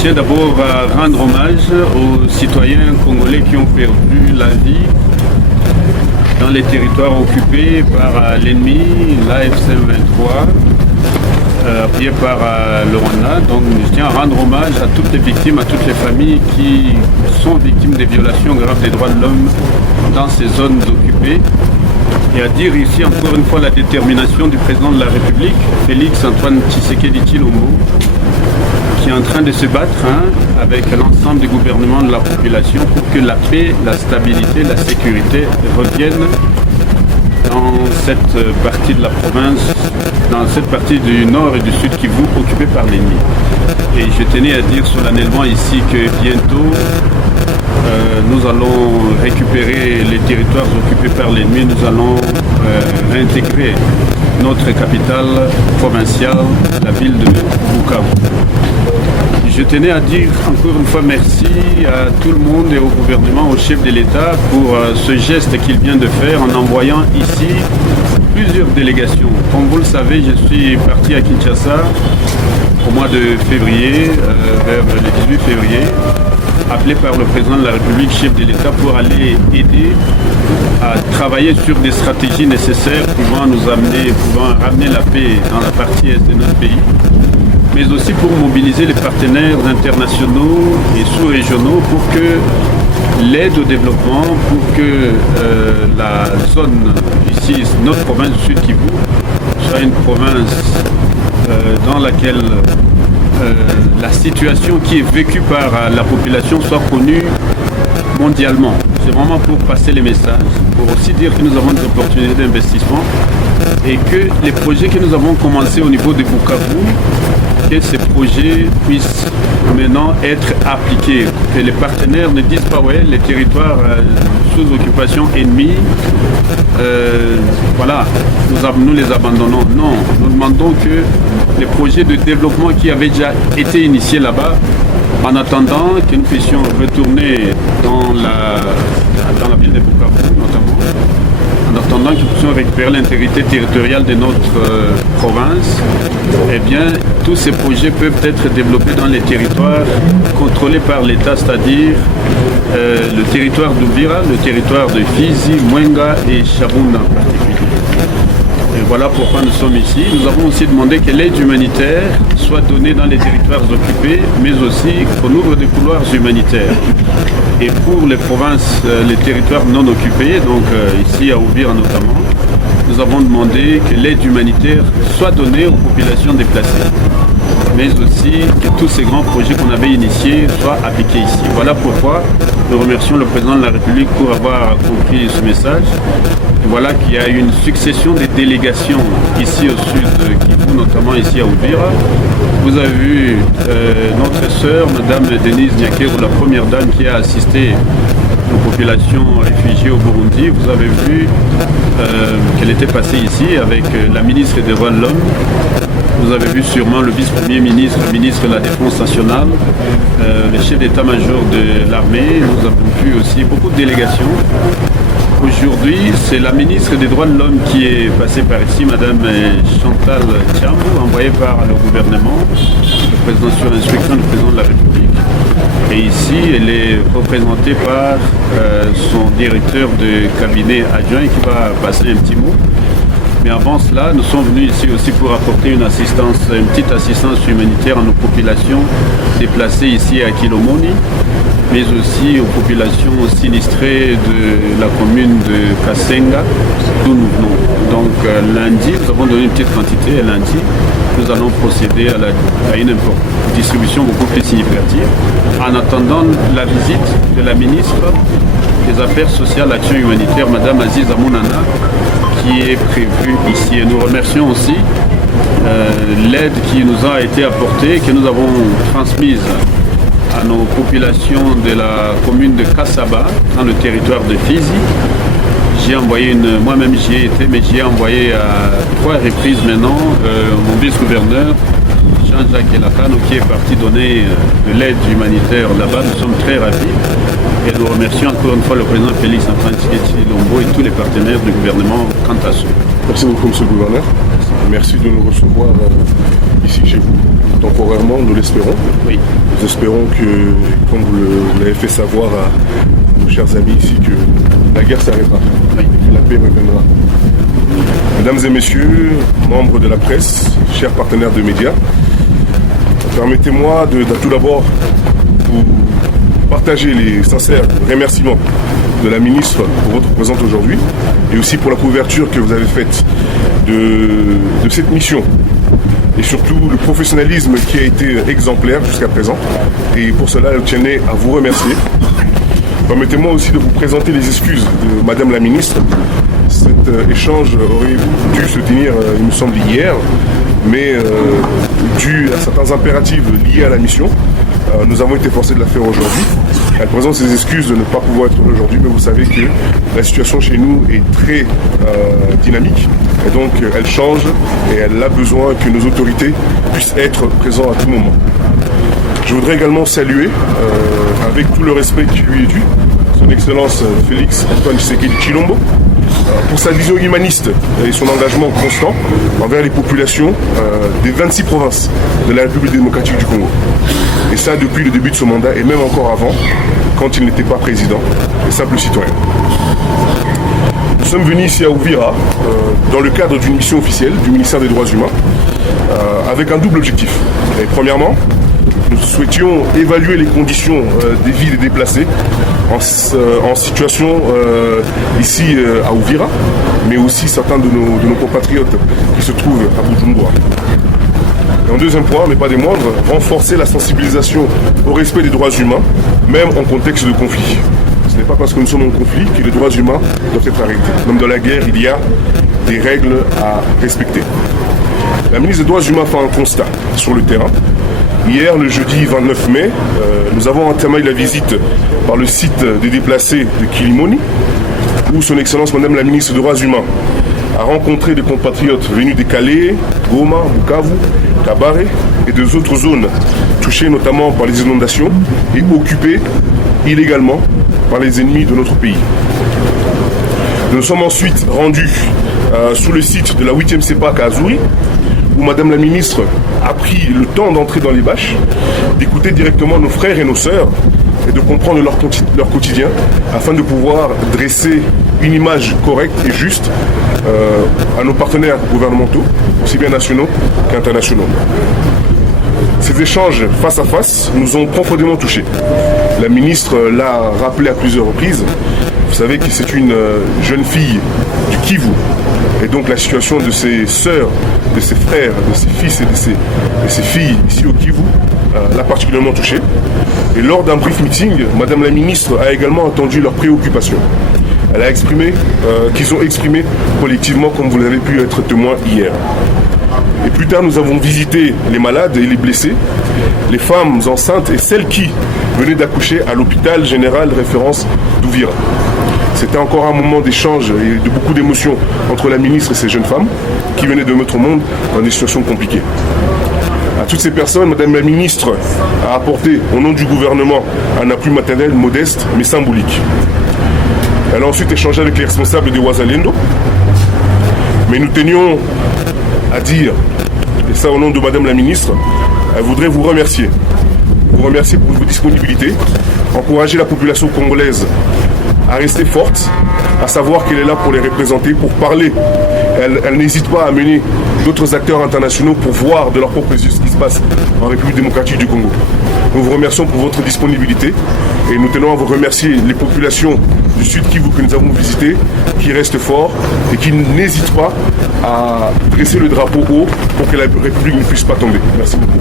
tiens d'abord à rendre hommage aux citoyens congolais qui ont perdu la vie dans les territoires occupés par l'ennemi, l'AFC M23, appuyé par le Rwanda. Donc je tiens à rendre hommage à toutes les victimes, à toutes les familles qui sont victimes des violations graves des droits de l'homme dans ces zones occupées. Et à dire ici encore une fois la détermination du président de la République, Félix Antoine Tshisekedi Tshilombo, qui est en train de se battre avec l'ensemble du gouvernement de la population pour que la paix, la stabilité, la sécurité reviennent dans cette partie de la province, dans cette partie du nord et du sud Kivu occupée par l'ennemi. Et je tenais à dire solennellement ici que bientôt nous allons récupérer les territoires occupés par l'ennemi, nous allons réintégrer notre capitale provinciale, la ville de Bukavu. Je tenais à dire encore une fois merci à tout le monde et au gouvernement, au chef de l'État pour ce geste qu'il vient de faire en envoyant ici plusieurs délégations. Comme vous le savez, je suis parti à Kinshasa au mois de février, vers le 18 février, appelé par le président de la République, chef de l'État, pour aller aider à travailler sur des stratégies nécessaires pouvant nous amener, pouvant ramener la paix dans la partie est de notre pays, mais aussi pour mobiliser les partenaires internationaux et sous-régionaux pour que l'aide au développement, pour que la zone ici, notre province du Sud Kivu, soit une province dans laquelle la situation qui est vécue par la population soit connue mondialement. C'est vraiment pour passer les messages, pour aussi dire que nous avons des opportunités d'investissement et que les projets que nous avons commencés au niveau de Bukavu, que ces projets puissent maintenant être appliqués, que les partenaires ne disent pas ouais, les territoires sous occupation ennemie, voilà, nous les abandonnons. Non, nous demandons que les projets de développement qui avaient déjà été initiés là-bas, en attendant que nous puissions retourner dans la ville de Bukavu notamment, en attendant que nous puissions récupérer l'intégrité territoriale de notre province, eh bien, tous ces projets peuvent être développés dans les territoires contrôlés par l'État, c'est-à-dire le territoire d'Uvira, le territoire de Fizi, Mwenga et Chabunda en particulier. Et voilà pourquoi nous sommes ici. Nous avons aussi demandé que l'aide humanitaire soit donnée dans les territoires occupés, mais aussi qu'on ouvre des couloirs humanitaires. Et pour les provinces, les territoires non occupés, donc ici à Uvira notamment, nous avons demandé que l'aide humanitaire soit donnée aux populations déplacées, mais aussi que tous ces grands projets qu'on avait initiés soient appliqués ici. Voilà pourquoi nous remercions le président de la République pour avoir compris ce message. Voilà qu'il y a eu une succession des délégations ici au sud de Kivu, notamment ici à Uvira. Vous avez vu notre sœur, Madame Denise Nyakero, la première dame qui a assisté aux populations réfugiées au Burundi. Vous avez vu qu'elle était passée ici avec la ministre des Droits de l'Homme. Vous avez vu sûrement le vice-premier ministre, le ministre de la Défense nationale, le chef d'état-major de l'armée. Nous avons vu aussi beaucoup de délégations. Aujourd'hui, c'est la ministre des Droits de l'Homme qui est passée par ici, Madame Chantal Tchambou, envoyée par le gouvernement, le président sur instruction du président de la République. Et ici, elle est représentée par son directeur de cabinet adjoint qui va passer un petit mot. Mais avant cela, nous sommes venus ici aussi pour apporter une petite assistance humanitaire à nos populations déplacées ici à Kilomoni, mais aussi aux populations sinistrées de la commune de Kasenga, d'où nous venons. Donc lundi, nous avons donné une petite quantité, et lundi, nous allons procéder à une distribution beaucoup plus significative, en attendant la visite de la ministre des Affaires sociales et Action humanitaire, Madame Aziza Mounana, qui est prévue ici. Et nous remercions aussi l'aide qui nous a été apportée, que nous avons transmise à nos populations de la commune de Kassaba, dans le territoire de Fizi. J'ai envoyé moi-même j'y ai été, mais j'ai envoyé à 3 reprises maintenant mon vice-gouverneur, Jean-Jacques Elakano, qui est parti donner de l'aide humanitaire là-bas. Nous sommes très ravis et nous remercions encore une fois le président Félix Antoine Tshisekedi Tshilombo et tous les partenaires du gouvernement quant à ce. Merci beaucoup, monsieur le gouverneur. merci de nous recevoir ici chez vous, temporairement, nous l'espérons. Oui. Nous espérons que, comme vous l'avez fait savoir à nos chers amis ici, que la guerre s'arrêtera, oui, et que la paix reviendra. Mesdames et messieurs, membres de la presse, chers partenaires de médias, permettez-moi de tout d'abord vous partager les sincères remerciements de la ministre pour votre présence aujourd'hui et aussi pour la couverture que vous avez faite de cette mission et surtout le professionnalisme qui a été exemplaire jusqu'à présent, et pour cela je tenais à vous remercier. Permettez-moi aussi de vous présenter les excuses de Madame la ministre. Cet échange aurait dû se tenir, il me semble, hier, mais dû à certains impératifs liés à la mission, nous avons été forcés de la faire aujourd'hui. Elle présente ses excuses de ne pas pouvoir être là aujourd'hui, mais vous savez que la situation chez nous est très dynamique, et donc elle change et elle a besoin que nos autorités puissent être présentes à tout moment. Je voudrais également saluer, avec tout le respect qui lui est dû, son Excellence Félix Antoine Tshisekedi Tshilombo, pour sa vision humaniste et son engagement constant envers les populations des 26 provinces de la République démocratique du Congo. Et ça depuis le début de son mandat et même encore avant, quand il n'était pas président et simple citoyen. Nous sommes venus ici à Uvira dans le cadre d'une mission officielle du ministère des Droits Humains avec un double objectif. Et premièrement, nous souhaitions évaluer les conditions des vies des déplacés en situation ici à Uvira, mais aussi certains de nos compatriotes qui se trouvent à Bujumbura. Et en deuxième point, mais pas des moindres, renforcer la sensibilisation au respect des droits humains, même en contexte de conflit. Ce n'est pas parce que nous sommes en conflit que les droits humains doivent être arrêtés. Même dans la guerre, il y a des règles à respecter. La ministre des Droits humains fait un constat sur le terrain. Hier, le jeudi 29 mai, nous avons entamé la visite par le site des déplacés de Kilimoni, où son Excellence Madame la ministre des Droits humains a rencontré des compatriotes venus des Calais, Goma, Bukavu, Kabare et des autres zones touchées notamment par les inondations et occupées illégalement par les ennemis de notre pays. Nous sommes ensuite rendus sur le site de la 8e CEPAC à Azuri, où Madame la ministre a pris le temps d'entrer dans les bâches, d'écouter directement nos frères et nos sœurs et de comprendre leur quotidien afin de pouvoir dresser une image correcte et juste à nos partenaires gouvernementaux, aussi bien nationaux qu'internationaux. Ces échanges face à face nous ont profondément touchés. La ministre l'a rappelé à plusieurs reprises. Vous savez que c'est une jeune fille du Kivu. Et donc la situation de ses sœurs, de ses frères, de ses fils et de ses filles ici au Kivu l'a particulièrement touchée. Et lors d'un brief meeting, Madame la ministre a également entendu leurs préoccupations. Elle a exprimé, qu'ils ont exprimé collectivement, comme vous l'avez pu être témoin hier. Et plus tard, nous avons visité les malades et les blessés, les femmes enceintes et celles qui venaient d'accoucher à l'hôpital général référence d'Uvira. C'était encore un moment d'échange et de beaucoup d'émotions entre la ministre et ces jeunes femmes qui venaient de mettre au monde dans des situations compliquées. À toutes ces personnes, Madame la ministre a apporté au nom du gouvernement un appui matériel modeste mais symbolique. Elle a ensuite échangé avec les responsables des Wazalendo, mais nous tenions à dire, et ça au nom de Madame la ministre, elle voudrait vous remercier. Vous remercier pour votre disponibilité, encourager la population congolaise à rester forte, à savoir qu'elle est là pour les représenter, pour parler. Elle n'hésite pas à amener d'autres acteurs internationaux pour voir de leur propre yeux ce qui se passe en République démocratique du Congo. Nous vous remercions pour votre disponibilité et nous tenons à vous remercier les populations du Sud Kivu que nous avons visitées, qui restent forts et qui n'hésitent pas à dresser le drapeau haut pour que la République ne puisse pas tomber. Merci beaucoup.